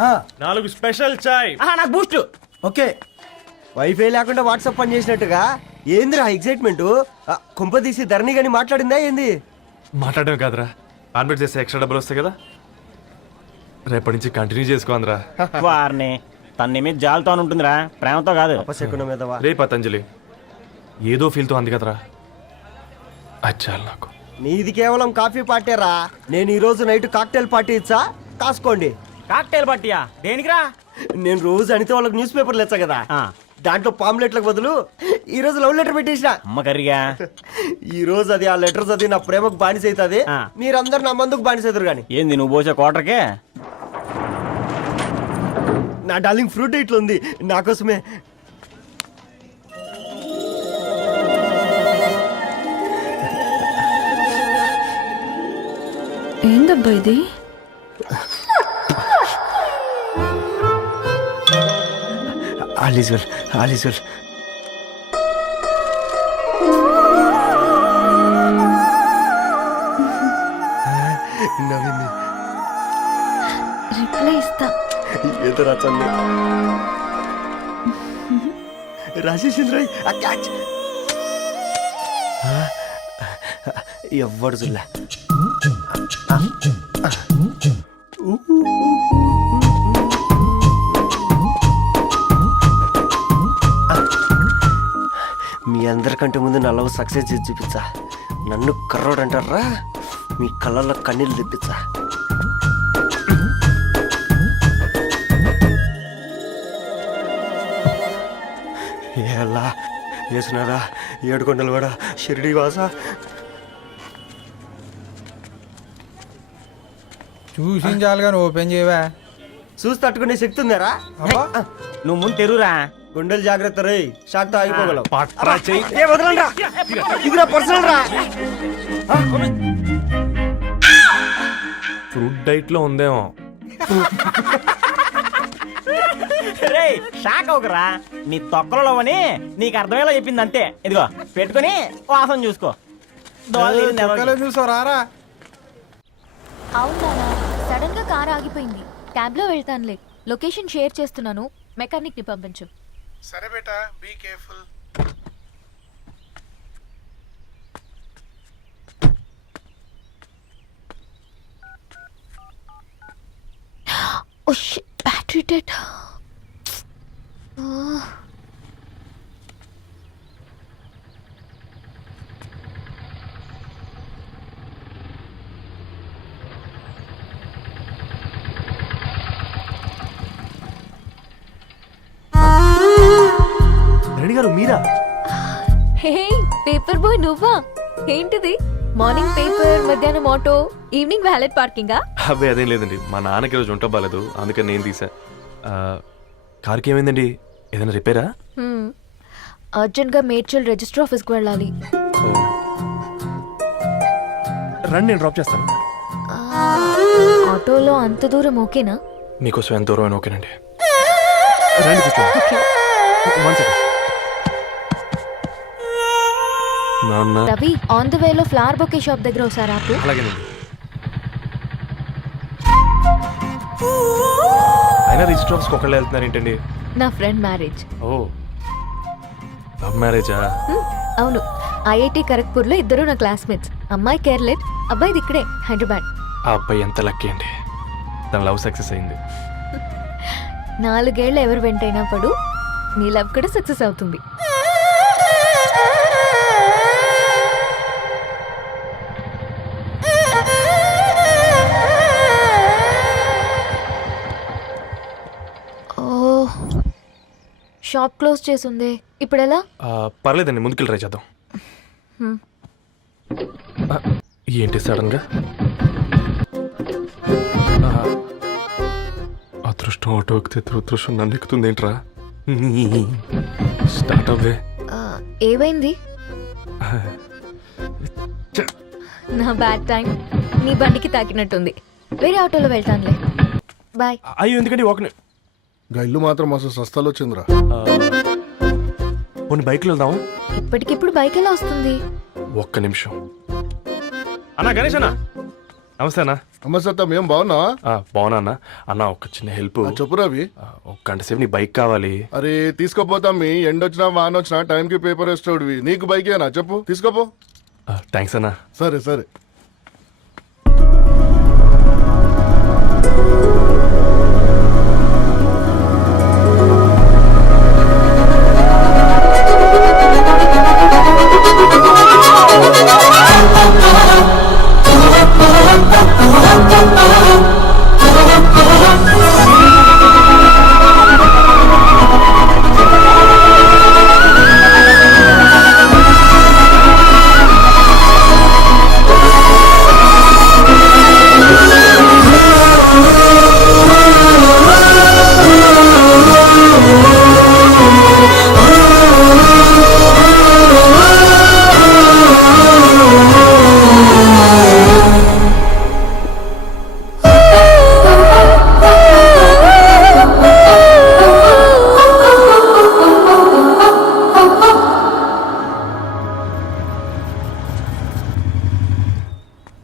4 special చాయ్. నాకు Boost. Okay. Wifi లేకుండా WhatsApp పని చేసినట్టుగా ఏందిరా ఎగ్జైట్మెంట్? కుంప తీసి ధరణి గాని మాట్లాడిందా ఏంది? మాట్లాడడం కాదురా, కాన్వర్ట్ చేస్తే ఎక్స్ట్రా డబ్బులు వస్తాయి కదా, రేపటి నుంచి కంటిన్యూ చేసుకోందిరా. వారిని తన మీద జాలతో ఉంటుందిరా, ప్రేమతో కాదు. అపశకునం మీదవా? రే పతంజలి, ఏదో ఫీల్తో అంది కదరా, అచ్చాలి నాకు. నీది కేవలం కాఫీ పార్టీరా. నేను ఈ రోజు నైట్ కాక్టైల్ పార్టీ ఇచ్చా, కాసుకోండి. కాక్టైల్ పార్టీయా? దేనికిరా? నేను రోజు అనితే వాళ్ళకి న్యూస్ పేపర్లు ఇచ్చా కదా, దాంట్లో పాంప్లెట్లకు బదులు ఈ రోజు లవ్ లెటర్ పెట్టేసిన. అమ్మ కర్రీగా ఈ రోజు అది ఆ లెటర్ చదివి నా ప్రేమకు బానిస అవుతుంది, మీరందరు నా మందుకు బానిస అవుతారు. కానీ ఏంది నువ్వు పోసే కోటర్కే? నా డార్లింగ్ ఫ్రూట్ ఇట్లా ఉంది నా కోసమే. ఏందబ్బా ఇది? All is well, all is well. నవ్వింది. రిప్లై ఇస్తా. ఏదో రాచండి రాజేసింద్ర క్యాచ్. ఎవ్వడు చూడలే. మీ అందరికంటే ముందు నా లవ్ సక్సెస్ చేసి చూపించా. నన్ను కర్రోడు అంటారా, మీ కళ్ళల్లో కన్నీళ్ళు తెప్పించా. ఎలా వేసినారా ఏడుకొండలు కూడా షిరిడి వాస. చూసించాలి కానీ ఓపెన్ చేయవా? చూసి తట్టుకునే శక్తి ఉందారా? నువ్వు ముందు తెరురా. గుండెలు జాగ్రత్త రే, షాక్తో ఆగిపోగలవు. పట్రా చెయ్యి. ఇది నా పర్సనల్ రా. ఫ్రూట్ డైట్ లో ఉందేమో. రే షాక్ అవుకరా, నీ తొక్కలలో అని నీకు అర్థమయ్యేలా చెప్పింది అంతే. ఇదిగో పెట్టుకుని వాసన చూసుకో. చూసావు రారా? అవునా, సడన్ గా కార్ ఆగిపోయింది. క్యాబ్ లో వెళ్తానులే. లొకేషన్ షేర్ చేస్తున్నాను, మెకానిక్ ని పంపించు. సరే బేటా, be careful. Oh shit, battery dead. Reddy garu మీరా? హే పేపర్ బాయ్, నువ్వా? ఏంటిది? మార్నింగ్ పేపర్, మధ్యాహ్నం ఆటో, ఈవినింగ్ వ్యాలెట్ పార్కింగా? అబ్బాయి అదేం లేదండి, మా నాన్నకి రోజు ఉంట బాగాలేదు, అందుకని నేను తీసా. కార్కి ఏమైందండి? ఏదైనా రిపేరా? అర్జెంట్ గా మేడ్చల్ రిజిస్టర్ ఆఫీస్ కు వెళ్ళాలి. రండి, నేను డ్రాప్ చేస్తాను. ఆటోలో అంత దూరం ఓకేనా? మీకోసం ఎంత దూరం అయినా ఓకేనండి. రండి కూర్చోండి. One second. నాన్న. రవి, ఆన్ ద వేలో ఫ్లవర్ బొకే షాప్ దగ్గర ఒకసారి ఆపు. అలాగేనండి. అయినా రిజిస్టర్ ఆఫీస్కి ఒకళ్ళు వెళ్తున్నారు ఏంటండి? నా ఫ్రెండ్ మ్యారేజ్. ఓ, లవ్ మ్యారేజా? అవును, ఐఐటి ఖరగ్పూర్ లో ఇద్దరు నా క్లాస్మేట్స్. అమ్మాయి కేర్లెట్, అబ్బాయిది ఇక్కడే హైదరాబాద్. ఆ అబ్బాయి ఎంత లక్కీ అండి, తన లవ్ సక్సెస్ అయింది. 4 ఏళ్ళు ఎవరు వెంటైనా పడు, నీ లవ్ కూడా సక్సెస్ అవుతుంది. ఓ, షాప్ క్లోజ్ చేసింది, ఇప్పుడు ఎలా? పర్లేదండి, ముందుకెళ్ళి ట్రై చేద్దాం. ఏంటి సడన్ గా? అదృష్టం ఆటో ఎక్కితే దురదృష్టం నన్ను ఎక్కుతుంది ఏంట్రా? స్టార్ట్ అవ్వే. ఏమైంది? నా బ్యాడ్ టైం నీ బండికి తాకినట్టుంది. వేరే ఆటోలో వెళ్తానులే, బాయ్. అయ్యో ఎందుకండి ఒక ఇల్లు మాత్రం మస్తు సస్తాలో వచ్చిందిరా. కొన్ని బైక్లో వెళ్దాం. ఇప్పటికిప్పుడు బైక్ ఎలా వస్తుంది? ఒక్క నిమిషం. అన్నా గణేష్ అన్నా, నమస్తే అన్నా. అమ్మసత్తం ఏం బాగున్నావా? బాగున్నా అన్న. అన్న ఒక చిన్న హెల్ప్. చెప్పు రవి. ఒక గంట సేపు నీ బైక్ కావాలి. అరే తీసుకోపోతాం, మీ ఎండొచ్చినా వాన వచ్చినా టైంకి పేపర్ వేస్తాడువి. నీకు బైకేనా చెప్పు, తీసుకోపో. థ్యాంక్స్ అన్న. సరే సరే.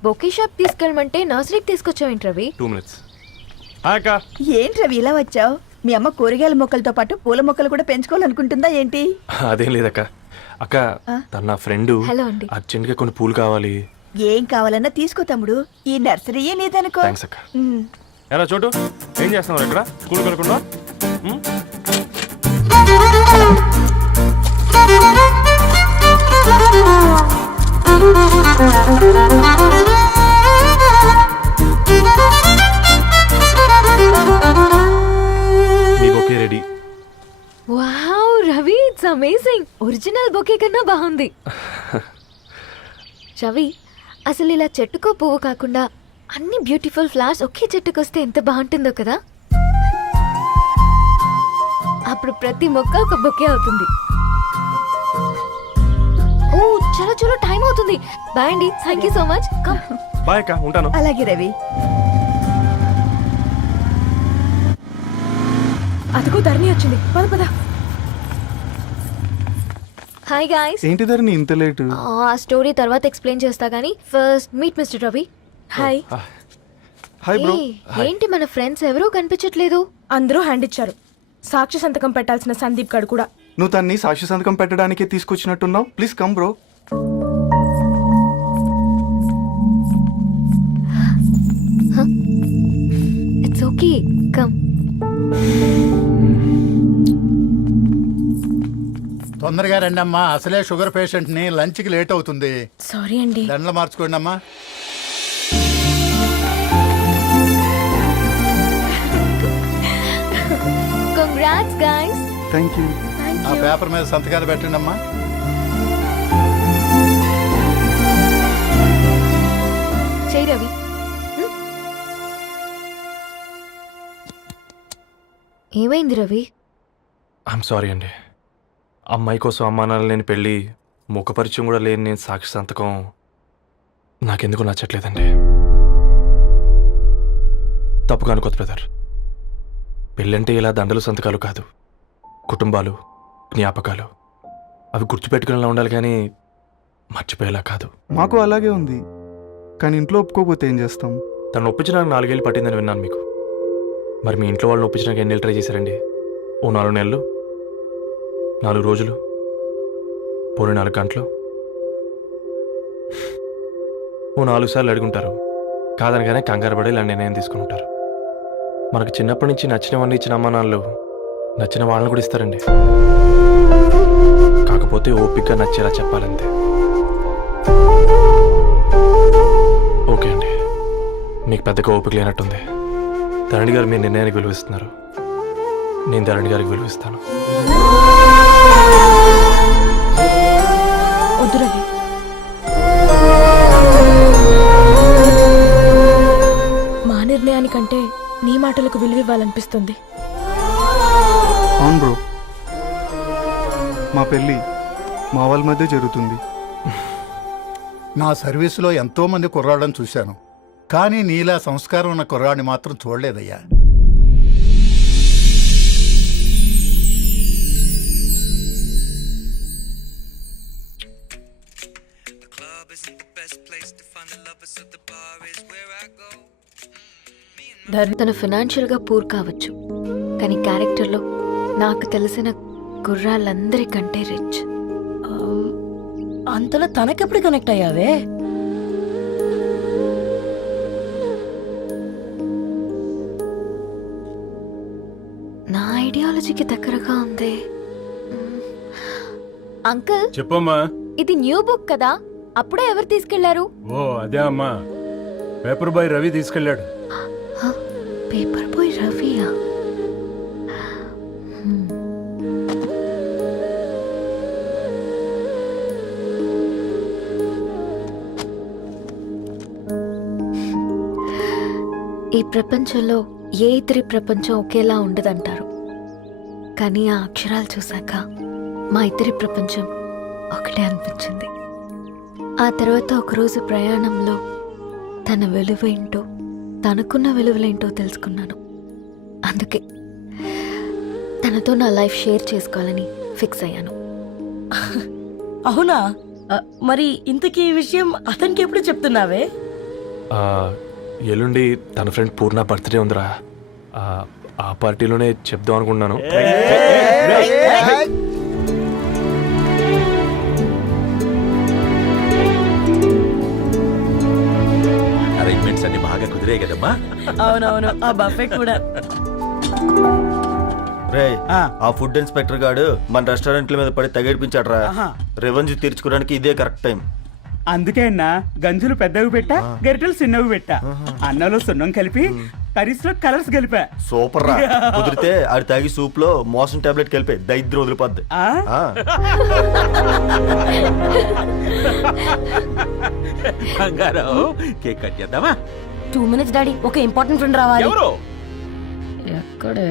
బొకే షాప్ తీసుకెళ్ళమంటే నర్సరీకి తీసుకొచ్చావేంటి రవి? 2 minutes. అక్క ఏంటి రవి ఇలా వచ్చావు? మీ అమ్మ కూరగాయల మొక్కలతో పాటు పూల మొక్కలు కూడా పెంచుకోవాలనుకుంటుందా ఏంటి? అదేం లేదక్క. అక్క తన నా ఫ్రెండ్. హలో అండి. అర్జెంట్గా కొన్ని పూలు కావాలి. ఏం కావాలన్నా తీసుకో తమ్ముడు, ఈ నర్సరీయే నీదనుకో. థ్యాంక్స్ అక్క. ఎలా చోటు ఏం చేస్తున్నావు ఇక్కడ? స్కూల్ కలకుండా మీ bouquet ready. Wow Ravi, it's amazing. Original bouquet కన్నా బాగుంది. రవి, అసలు ఇలా చెట్టుకో పువ్వు కాకుండా అన్ని బ్యూటిఫుల్ ఫ్లవర్స్ ఒకే చెట్టుకొస్తే ఎంత బాగుంటుందో కదా. అప్పుడు ప్రతి మొక్క ఒక బొకే అవుతుంది. ఓ చలో చలో, టైం అవుతుంది. బాయ్ అండి, thank you so much. Bye అక్క, ఉంటాను. అలాగే రవి. అదిగో ధరణి వచ్చింది, పద పద. Hi guys. ఏంటి ధరణి ఇంత లేటు? ఆ స్టోరీ తర్వాత ఎక్స్ప్లెయిన్ చేస్తా గానీ first meet mister Ravi. Hi. Hi bro. ఏంటి మన ఫ్రెండ్స్ ఎవరూ కనిపించట్లేదు? అందరూ హ్యాండ్ ఇచ్చారు. సాక్షి సంతకం పెట్టాల్సిన సందీప్ గడు కూడా. నువ్వు తన్ని సాక్షి సంతకం పెట్టడానికే తీసుకొచ్చినట్టున్నావు. Please come bro. It's okay, come. తొందరగా రండి అమ్మా, అసలే షుగర్ పేషెంట్ ని, లంచ్ కి లేట్ అవుతుంది. సారీ అండి. దండలు మార్చుకోండి అమ్మా. Congrats guys. Thank you. ఆ పేపర్ మీద సంతకాలు పెట్టండి అమ్మా. చెయ్ రవి. ఏమైంది రవి? ఐఎమ్ సారీ అండి. అమ్మాయి కోసం అమ్మా నాన్న లేని పెళ్ళి, ముఖపరిచయం కూడా లేని నేను సాక్షి సంతకం నాకెందుకు నచ్చట్లేదండి. తప్పుగా అనుకోదు బ్రదర్. పెళ్ళంటే ఇలా దండలు సంతకాలు కాదు, కుటుంబాలు, జ్ఞాపకాలు. అవి గుర్తుపెట్టుకునేలా ఉండాలి కానీ మర్చిపోయేలా కాదు. మాకు అలాగే ఉంది, కానీ ఇంట్లో ఒప్పుకోకపోతే ఏం చేస్తాం? తను ఒప్పించడానికి 4 ఏళ్ళు పట్టిందని విన్నాను మీకు. మరి మీ ఇంట్లో వాళ్ళని ఒప్పించడానికి ఎన్ని ఏళ్ళు ట్రై చేశారండి? ఓ 4 నెలలు, 4 రోజులు, పోనీ 4 గంటలు, ఓ 4 సార్లు అడుగుంటారు. కాదనగానే కంగారు పడి ఇలా నిర్ణయం తీసుకుని ఉంటారు. మనకు చిన్నప్పటి నుంచి నచ్చినవన్నీ ఇచ్చిన అమ్మ నాన్నలు నచ్చిన వాళ్ళని కూడా ఇస్తారండి. కాకపోతే ఓపికగా నచ్చేలా చెప్పాలంతే. ఓకే అండి, మీకు పెద్దగా ఓపిక లేనట్టుంది. ధరణి గారు మీ నిర్ణయానికి విలువిస్తున్నారు, నేను ధరణి గారికి విలువిస్తాను. వద్దు రవి. మా నిర్ణయానికంటే నీ మాటలకు విలువివ్వాలనిపిస్తుంది. అవును బ్రో, మా పెళ్ళి మా వాళ్ళ మధ్య జరుగుతుంది. నా సర్వీసులో ఎంతో మంది కుర్రాళ్ళని చూశాను, కానీ నీలా సంస్కారం ఉన్న కుర్రాడిని మాత్రం చూడలేదయ్యా. The club isn't the best place to find the lovers, so the bar is where I go. తను ఫినాన్షియల్గా పూర్ కావచ్చు, కానీ క్యారెక్టర్లో నాకు తెలిసిన గుర్రాలందరికంటే రిచ్. అంతలో తనకెప్పుడు కనెక్ట్ అయ్యావే? నా ఐడియాలజీకి దగ్గరగా ఉంది. అంకుల్, చెప్పమ్మా. ఇది న్యూ బుక్ కదా, అప్పుడే ఎవరు తీసుకెళ్లారు? ఓ అదే అమ్మా, పేపర్ బాయ్ రవి తీసుకెళ్ళాడు. పేపర్ బాయ్ రవియా? ఈ ప్రపంచంలో ఏ ఇద్దరి ప్రపంచం ఒకేలా ఉండదంటారు, కానీ ఆ అక్షరాలు చూశాక మా ఇద్దరి ప్రపంచం ఒకటే అనిపించింది. ఆ తర్వాత ఒకరోజు ప్రయాణంలో తన విలువ ఏంటో, తనకున్న విలువలేంటో తెలుసుకున్నాను. అందుకే తనతో నా లైఫ్ షేర్ చేసుకోవాలని ఫిక్స్ అయ్యాను. అవునా? మరి ఇంతకీ ఈ విషయం అతనికి ఎప్పుడు చెప్తున్నావే? ఆ, ఎల్లుండి తన ఫ్రెండ్ పూర్ణ బర్త్డే ఉందిరా. ఆ పార్టీలోనే చెప్దాం అనుకున్నాను. అరేంజ్మెంట్స్ అన్ని బాగా కుదిరే కదమ్మా. అవునవును, ఆ బఫే కూడా. రే, ఆ ఫుడ్ ఇన్స్పెక్టర్ గాడు మన రెస్టారెంట్ల మీద పడి తగేడిపించాడ్రా. రెవెన్యూ తీర్చుకోవడానికి ఇదే కరెక్ట్ టైం. అందుకే అన్న గంజులు పెద్దవి పెట్టా, గరిటెలు చిన్నవి పెట్టా. అన్నంలో సున్నం కలిపి కర్రీస్ లో కలర్స్ కలిపా. సూపర్ రా. కుదిరితే ఆడి తాగి సూప్ లో మోషన్ టాబ్లెట్ కలిపే దైద్యం వదిలిపోద్ది. బంగారం, కేక్ కట్ చేద్దామా? 2 minutes డాడీ, ఒక ఇంపార్టెంట్ ఫ్రెండ్ రావాలి. ఎవరు? ఎక్కడే?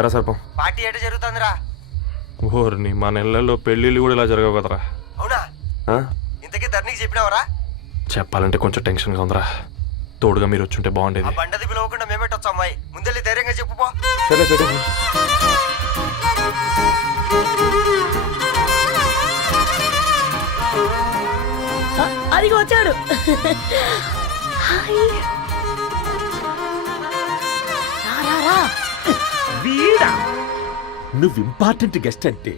ఎరా సర్పం, పార్టీ ఎట జరుగుతుందిరా? ఓర్ని మా నెలల్లో పెళ్ళిళ్ళు కూడా ఇలా జరగవు కదరా. అవునా? ఆ? ఇంతకీ ధరణికి చెప్పినావరా? చెప్పాలంటే కొంచెం టెన్షన్గా ఉందిరా. తోడుగా మీరు వచ్చుంటే బాగుండేది. బండది పిలవకుండా మేమేటొచ్చు అమ్మాయి. ముందెళ్ళి ధైర్యంగా చెప్పుకో. సరే సరే. అదిగో వచ్చాడు. వీడా? నువ్వు ఇంపార్టెంట్ గెస్ట్ అంటే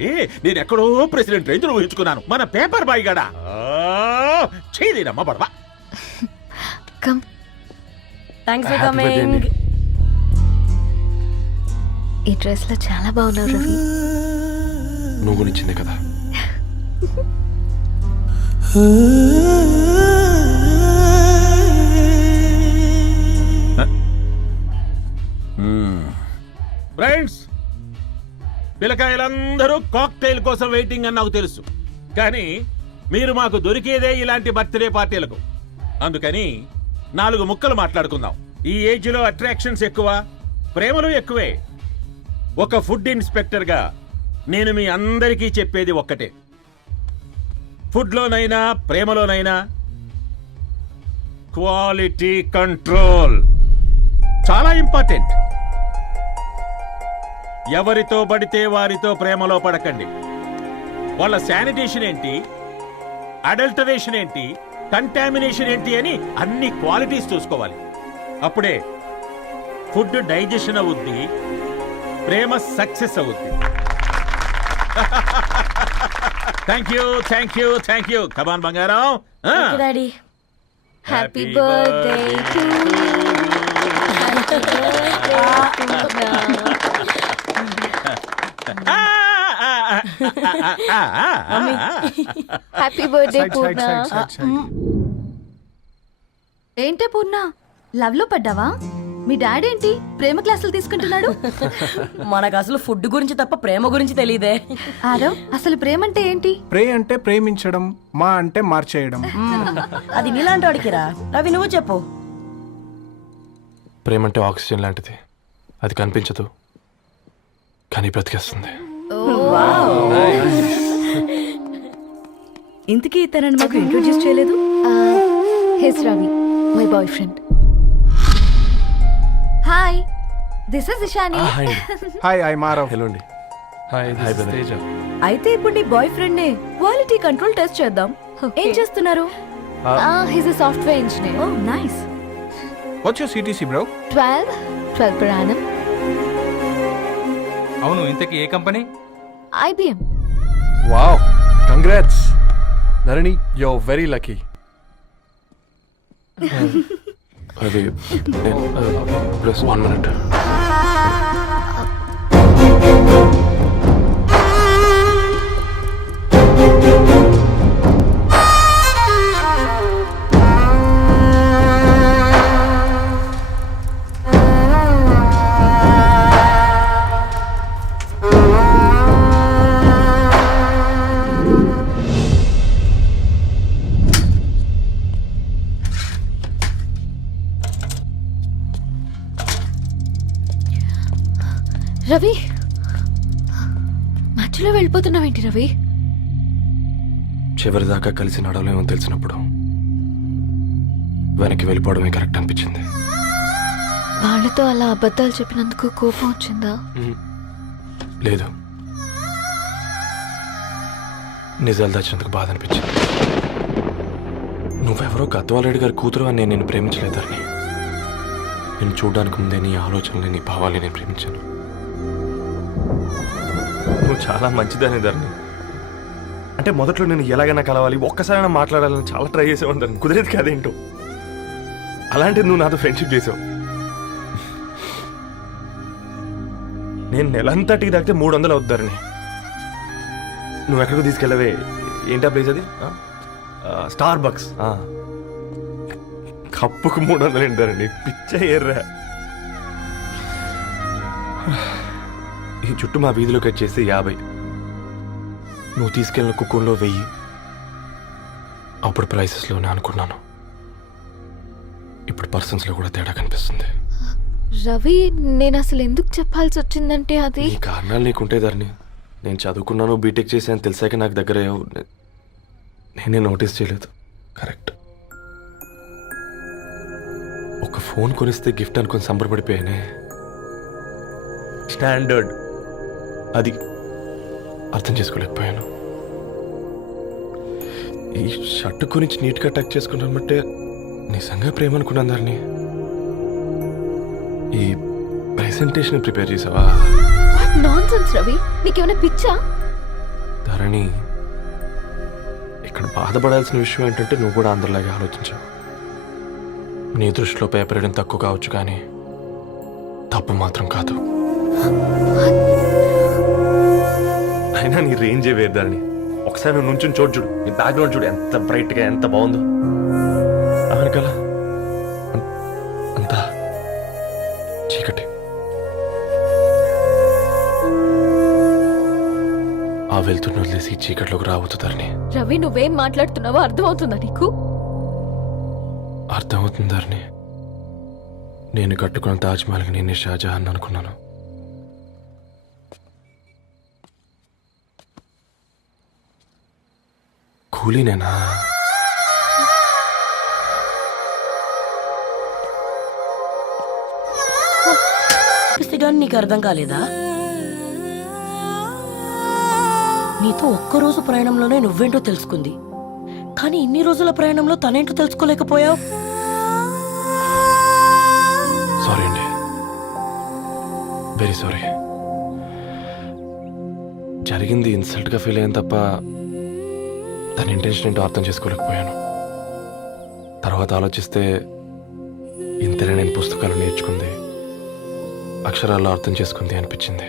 నేను ఎక్కడో ప్రెసిడెంట్ రేంజ్ లో ఊహించుకున్నాను. మన పేపర్ బాయ్ గడా చేయలేనమ్మా బడవా. Come. Thanks for Happy birthday coming. అండి. ఈ డ్రెస్ లో చాలా బాగున్నావు రవి. నువ్వు గురించిందే కదా. ఫ్రెండ్స్, పిల్లకాయలందరూ కాక్టైల్ కోసం వెయిటింగ్ అని నాకు తెలుసు, కానీ మీరు మాకు దొరికేదే ఇలాంటి బర్త్డే పార్టీలకు. అందుకని 4 ముక్కలు మాట్లాడుకుందాం. ఈ ఏజ్ లో అట్రాక్షన్స్ ఎక్కువ, ప్రేమలు ఎక్కువే. ఒక ఫుడ్ ఇన్స్పెక్టర్ గా నేను మీ అందరికీ చెప్పేది ఒక్కటే, ఫుడ్లోనైనా ప్రేమలోనైనా క్వాలిటీ కంట్రోల్ చాలా ఇంపార్టెంట్. ఎవరితో పడితే వారితో ప్రేమలో పడకండి. వాళ్ళ శానిటేషన్ ఏంటి, అడల్టరేషన్ ఏంటి, కంటామినేషన్ ఏంటి అని అన్ని క్వాలిటీస్ చూసుకోవాలి. అప్పుడే ఫుడ్ డైజెషన్ అవుద్ది, ప్రేమ సక్సెస్ అవుద్ది. Thank you, thank you, thank you. Come on బంగారం. Daddy, happy birthday to happy birthday Purna. ఏంటే పూర్ణ, లవ్ లో పడ్డావా? మీ డాడీ ఏంటి ప్రేమ క్లాసులు తీసుకుంటున్నాడు? మనకు అసలు ఫుడ్ గురించి తప్ప ప్రేమ గురించి తెలియదే. ఆరవ్, అసలు ప్రేమ అంటే ఏంటి? ప్రే అంటే ప్రేమించడం, మా అంటే మార్చేయడం. అది నీలాంటి వాడికిరా. రవి, నువ్వు చెప్పు. ప్రేమ అంటే ఆక్సిజన్ లాంటిది. అది కనిపించదు కానీ బ్రతికేస్తుంది. ఇంతకీ తనని మాకు ఇంట్రొడ్యూస్ చేయలేదు. He's Ravi, my boyfriend. Hi, this is Ishani. Hi hi I మారవ్. హలో అండి. హాయ్ తేజ. అయితే ఇప్పుడు నీ బాయ్ ఫ్రెండ్ నే క్వాలిటీ కంట్రోల్ టెస్ట్ చేద్దాం. ఏం చేస్తున్నారు? He's a software engineer. Oh nice. What's your CTC bro? 12 per annum. అవును, ఇంతకీ ఏ కంపెనీ? IBM. Wow, congrats Dharani, you are very lucky. అది ప్లస్ 1 minute. రవి, మధ్యలో వెళ్ళిపోతున్నావేంటి రవి? చివరిదాకా కలిసి నడవలేమని తెలిసినప్పుడు వెనక్కి వెళ్ళిపోవడమే కరెక్ట్ అనిపించింది. వాళ్ళతో అలా అబద్ధాలు చెప్పినందుకు కోపం వచ్చిందా? లేదు, నిజాలు దాచినందుకు బాధ అనిపించింది. నువ్వెవరో గద్వాలరెడ్డి గారి కూతురు అని నేను ప్రేమించలేదని. నేను చూడడానికి ముందే నీ ఆలోచనలు, నీ భావాలు నేను ప్రేమించాను. నువ్వు చాలా మంచిదని ధరణి. అంటే మొదట్లో నేను ఎలాగైనా కలవాలి, ఒక్కసారైనా మాట్లాడాలని చాలా ట్రై చేసేవాడిని ధరణి. కుదిరేది కాదేంటో. అలాంటిది నువ్వు నాతో ఫ్రెండ్షిప్ చేసావు. నేను నెలంతటికి తాగితే 300 అవుతారని. నువ్వు ఎక్కడికి తీసుకెళ్ళవే? ఏంటా ప్లేస్ అది? Star bucks. కప్పుకు 300 ఏంటారండి, పిచ్చ ఎర్రా. ఈ చుట్టూ మా వీధిలోకి వచ్చేసి 50. నువ్వు తీసుకెళ్ళిన కుక్కర్లో 1000. అప్పుడు ప్రైసెస్లోనే అనుకున్నాను, ఇప్పుడు పర్సన్స్లో కూడా తేడా కనిపిస్తుంది. రవి, నేను అసలు ఎందుకు చెప్పాల్సి వచ్చిందంటే అది ఈ కారణాలు నీకుంటే ధరణి. నేను చదువుకున్నాను, బీటెక్ చేశాను తెలిసాక నాకు దగ్గర నేనే నోటీస్ చేయలేదు. కరెక్ట్. ఒక ఫోన్ కొనిస్తే గిఫ్ట్ అనుకొని సంబరపడిపోయానే. స్టాండర్డ్ అది అర్థం చేసుకోలేకపోయాను. ఈ షర్ట్ గురించి నీట్గా టక్ చేసుకున్నామంటే నిజంగా ప్రేమ అనుకున్నాను ధరణి. ఈ ప్రెజెంటేషన్ ప్రిపేర్ చేసావా? నాన్సెన్స్ రవి, నీకేమైనా పిచ్చా? ధరణి, ఇక్కడ బాధపడాల్సిన విషయం ఏంటంటే నువ్వు కూడా అందరిలాగే ఆలోచించావు. నీ దృష్టిలో పేపర్ వేయడం తక్కువ కావచ్చు, కానీ తప్పు మాత్రం కాదు. అయినా నీ రేంజే వేరు ధరణి. ఒకసారి నువ్వు నుంచుని చూడు, నీ బ్యాక్గ్రౌండ్ చూడు ఎంత బ్రైట్గా, ఎంత బాగుందో. వెనకాల అంతా చీకటి. ఆ వెళ్తున్న వదిలేసి చీకట్లోకి రాబోతుందని. రవి, నువ్వేం మాట్లాడుతున్నావో అర్థమవుతుందా నీకు? అర్థమవుతుందని. నేను కట్టుకున్న తాజ్మహల్కి నేనే షాజహాన్ అనుకున్నాను. కూలీనేనా? నీకు అర్థం కాలేదా? నీతో ఒక్కరోజు ప్రయాణంలోనే నువ్వేంటో తెలుసుకుంది, కానీ ఇన్ని రోజుల ప్రయాణంలో తనేంటో తెలుసుకోలేకపోయావు. సారీ అండి, వెరీ సారీ. జరిగింది ఇన్సల్ట్గా ఫీల్ అయ్యాను తప్ప తన ఇంటెన్షన్ ఏంటో అర్థం చేసుకోలేకపోయాను. తర్వాత ఆలోచిస్తే ఇంతనే నేను పుస్తకాలు నేర్చుకుంది, అక్షరాల్లో అర్థం చేసుకుంది అనిపించింది.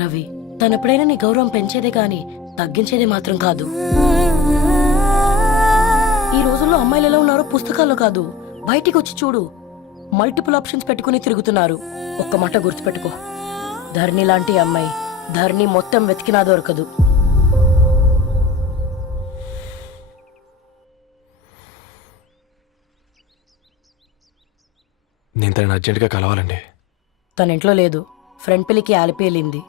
రవి, తనెప్పుడైనా నీ గౌరవం పెంచేదే కానీ తగ్గించేదే మాత్రం కాదు. ఈ రోజుల్లో అమ్మాయిలు ఎలా ఉన్నారో పుస్తకాల్లో కాదు, బయటికి వచ్చి చూడు. మల్టిపుల్ ఆప్షన్స్ పెట్టుకుని తిరుగుతున్నారు. ఒక్క మాట గుర్తుపెట్టుకో, ధరణి లాంటి అమ్మాయి ధరణి మొత్తం వెతికినా దొరకదు. నేను తనని అర్జెంటుగా కలవాలండి. తన ఇంట్లో లేదు, ఫ్రెండ్ పెళ్లికి ఆలిపేలింది.